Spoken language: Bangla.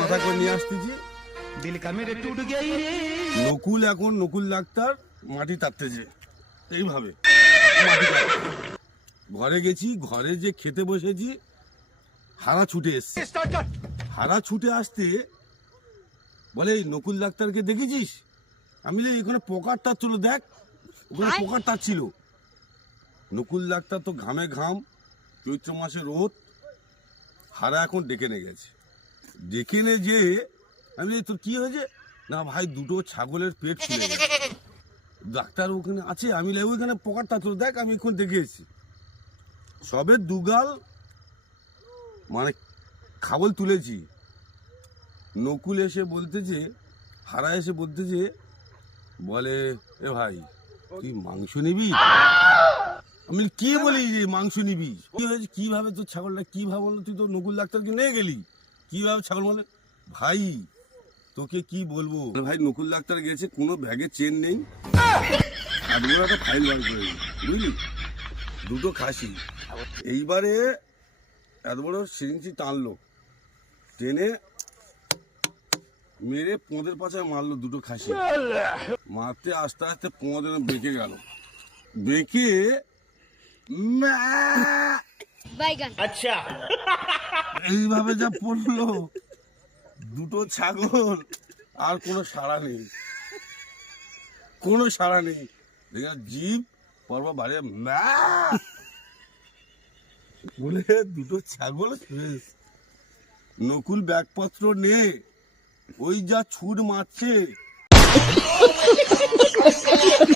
মাথা করে নিয়ে আসতেছি। নকুল এখন নকুল ডাক্তার মাটি তাড়তেছে এইভাবে। ঘরে গেছি, ঘরে যে খেতে বসেছি, হারা ছুটে এসছে। হারা ছুটে আসতে বলে, এই নকুল ডাক্তারকে দেখেছিস? আমি এখানে পোকার তার ছিল, দেখ ওখানে পোকার তার ছিল। নকুল ডাক্তার তো ঘামে ঘাম, চৈত্র মাসে রোদ। হারা এখন ডেকে নিয়ে গেছে। ডেকে নিয়ে যে আমি তোর কি হয়েছে? না ভাই, দুটো ছাগলের পেট ফুলে গেছে। ডাক্তার ওখানে আছে, আমি ওইখানে পোকার তার ছিল, দেখ আমি এখন দেখে এসেছি। সবে দুগাল মানে খাবল তুলেছি। নকুল এসে বলতেছে, হারা এসে বলতেছে, বলে এ ভাই তুই মাংস নিবি? আমি কি বলি যে মাংস নিবি? কি হয়েছে, কিভাবে তোর ছাগলটা কিভাবে বললো? তুই তো নকুল ডাক্তারকে নিয়ে গেলি, কিভাবে ছাগল? বলে ভাই তোকে কি বলবো ভাই, নকুল ডাক্তার গেছে, কোনো ব্যাগে চেন নেই, একটা ফাইল বার করে, বুঝলি, দুটো খাসি। এইবারে এত বড় সিরিঞ্চি টানলো, টেনে মেরে পোঁদের পাছায় মারলো দুটো খাসি। মারতে আস্তে আস্তে পোঁদের বেঁকে গেল, বেঁকে আচ্ছা এইভাবে যা পড়লো দুটো ছাগল, আর কোনো সাড়া নেই, কোনো সাড়া নেই। দেখে জিভ পর্ব বাড়ে বলে দুটো ছাগল শেষ। নকুল ব্যাগপত্র নে, ওই যা ছুট মারছে।